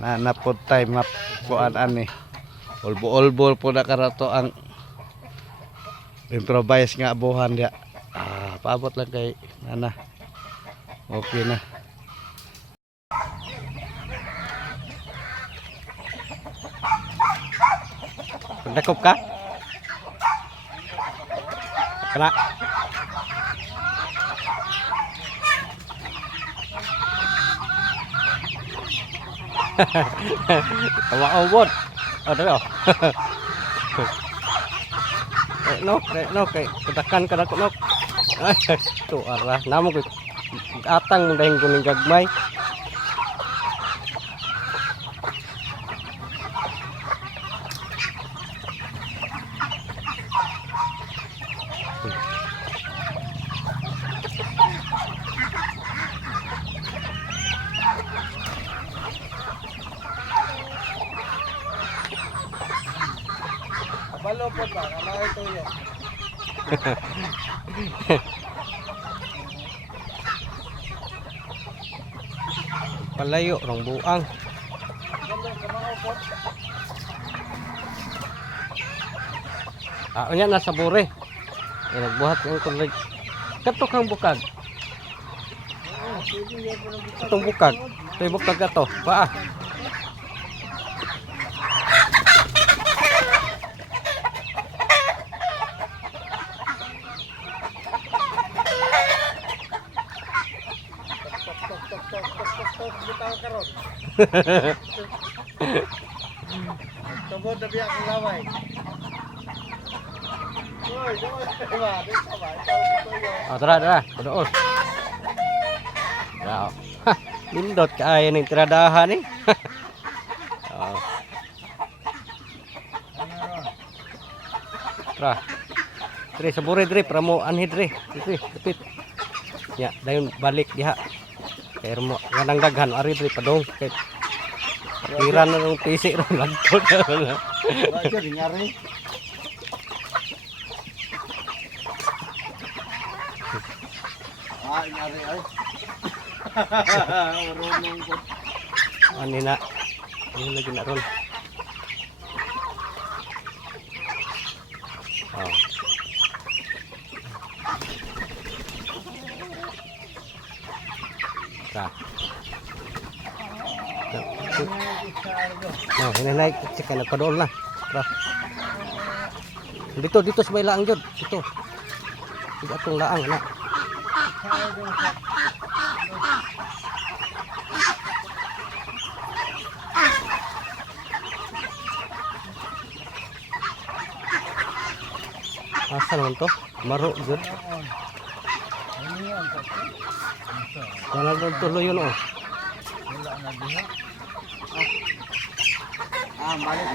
na po time map kuan ani ulbo-ulbo po na karato ang improvise nga abuhan dia. Paabot lang kay nana. Okay na. Nakop ka? Kena. Tawa ubod. Dali oh. No, kay kutakan ka dako nok. To arah namo kay atang dahing kuning gagmay. Balo po ba? Kamay ito yun. Palayo rong buang. Unya nasa bure. Nagbuhat ng tubig. Katok ang bukag. Itong bukag. Ito bukag ato. Paa. Butaw karon. Tubod na biya kang laway. Oy, ba? Dito ba? Tara. Padoos. Ya. Lindot kaya ning tiradahan eh. Tara. Dre sa bure dre para mo anhi dre. Dre, dapit. Ya, dayon balik diha. Kaya mo ganang daghan ari dre padong kay piran na ng tisi ron lagtod. Baca nyari. Nyari ay. Marunong ko. Ani na. Ano lagi na ron. Ini naik cek anak padol lah. Dito sa may laang jud. Dito. Dito atong laang anak. Asa naman to? Maro jud. Wala doon tuloy yun oh. Wala na diha.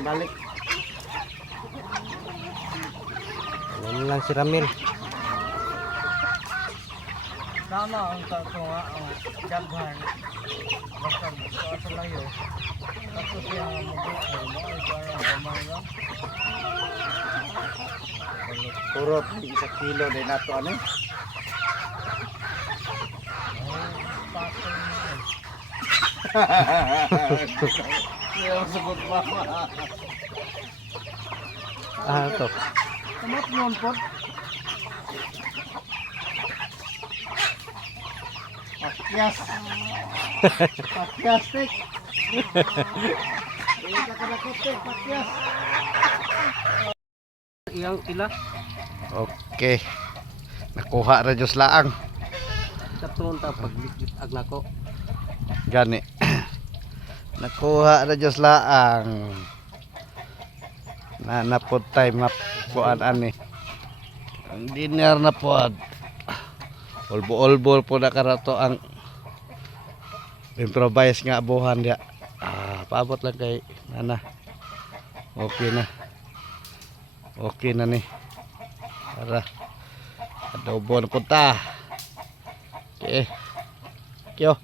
Balik. Ano lang si Ramil. Tama ang tato nga ang daghan. Basta sa layo. Tapos yung mabuhay mo ay parang gamay lang. Puro 1 kilo din nato ano. Yung sagot mama. To. Kamat yun po. Pakyas tik. Hindi ka kanakot tik, pakyas. Iyang ila. Okay. Nakuha ra Diyos laang. Katong ta paglikit ag nako. Gani. Nakuha ra Diyos laang. Na po time map kuan ani. Ang dinner na pod. Ulbo-ulbo po na karato ang improvise nga abuhan dia. Paabot lang kay nana. Okay na ni. Tara. Adobo na punta. Okay. Kyo.